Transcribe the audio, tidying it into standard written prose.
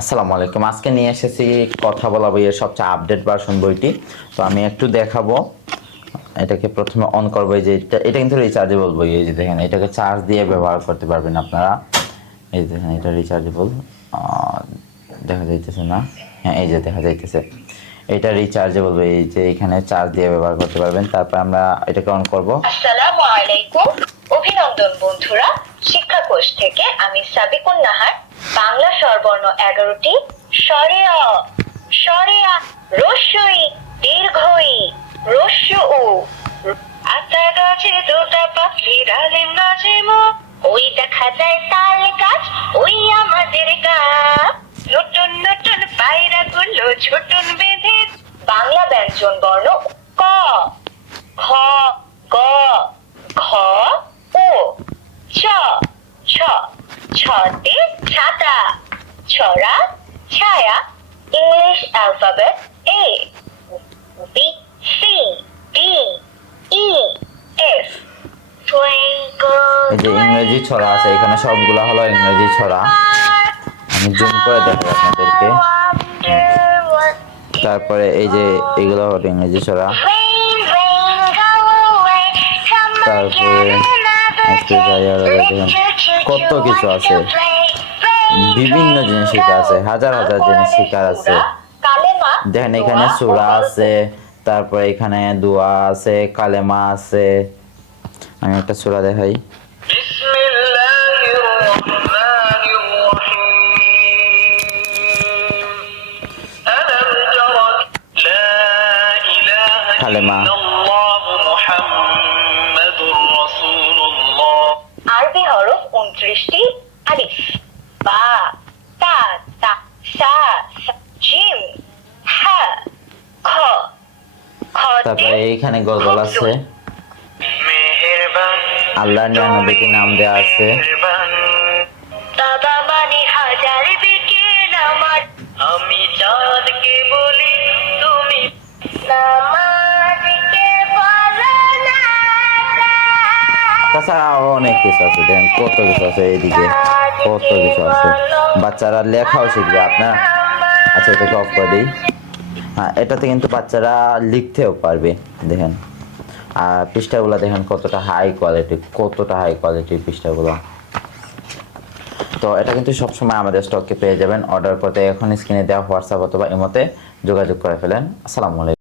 আসসালামু আলাইকুম। আজকে নিয়ে এসেছি কথা বলা বইয়ের সবচেয়ে আপডেট ভার্সন বইটি। তো আমি একটু দেখাবো। এটাকে প্রথমে অন করবো। এই যে এটা কিন্তু রিচার্জেবল বই। এই যে দেখেন, এটাকে চার্জ দিয়ে ব্যবহার করতে পারবেন আপনারা। এই দেখেন, এটা রিচার্জেবল। দেখা যাইতেছে না? হ্যাঁ, এই যে দেখা যাইতেছে। এটা রিচার্জেবল বই। এই যে এখানে চার্জ দিয়ে ব্যবহার করতে পারবেন। তারপর আমরা এটাকে অন করব। আসসালামু আলাইকুম, অভিনন্দন বন্ধুরা। শিক্ষাকোষ থেকে আমি সাবিকুন নাহার। বাংলা স্বরবর্ণ 11টি। সরেয়া সরেয়া রস্যই দীর্ঘই রস্য উ। আতা গাছে দুটা পাখি ডালিম গাছে মো। ওই দেখা যায় তাল গাছ, ওই আমাদের গাছ। নতুন নতুন পায়রা গুলো ছোটন বেঁধে। বাংলা ব্যঞ্জন বর্ণ ক, খ, গ, ঘ, ও, চ, ছ। ছতে ছাতা, ছড়া, ছায়া। English alphabet A, B, C, D, E, F. এই যে ইংরেজি ছড়া আছে, এখানে সবগুলা হলো ইংরেজি ছড়া। আমি জুম করে দেখাই আপনাদেরকে। তারপরে এই যে এগুলো হলো ইংরেজি ছড়া। তারপরে কত কিছু আছে, বিভিন্ন জিনিস শেখা আছে, হাজার হাজার জিনিস শেখার আছে। দেখেন, এখানে সূরা আছে, তারপরে এখানে দোয়া আছে, কালেমা আছে। আমি একটা সূরা দেখাই। কালেমা। আরবি হরফ 29টি। আলিফ, বা, তা, তা, সা, জিম, হা, খ। তারপরে এইখানে গজল আছে, আল্লাহর 99টি নাম দেওয়া আছে। বাবা মানে হাজার বিকেল আমার, আমি চাঁদকে বলি তুমি নামাজকে বলো না। তাছাড়া আরো অনেক কিছু আছে। দেখেন কত কিছু আছে, এইদিকে কত কিছু আছে। বাচ্চারা লেখাও শিখবে আপনার। আচ্ছা, এটাকে অফ করে দিই। হ্যাঁ, এটাতে কিন্তু বাচ্চারা লিখতেও পারবে। দেখেন, আর পৃষ্ঠাগুলো দেখেন কতটা হাই কোয়ালিটি পৃষ্ঠাগুলো। তো এটা কিন্তু সবসময় আমাদের স্টকে পেয়ে যাবেন। অর্ডার করতে এখন স্ক্রিনে দেওয়া হোয়াটসঅ্যাপ অথবা ইমোতে যোগাযোগ করে ফেলেন। আসসালামু আলাইকুম।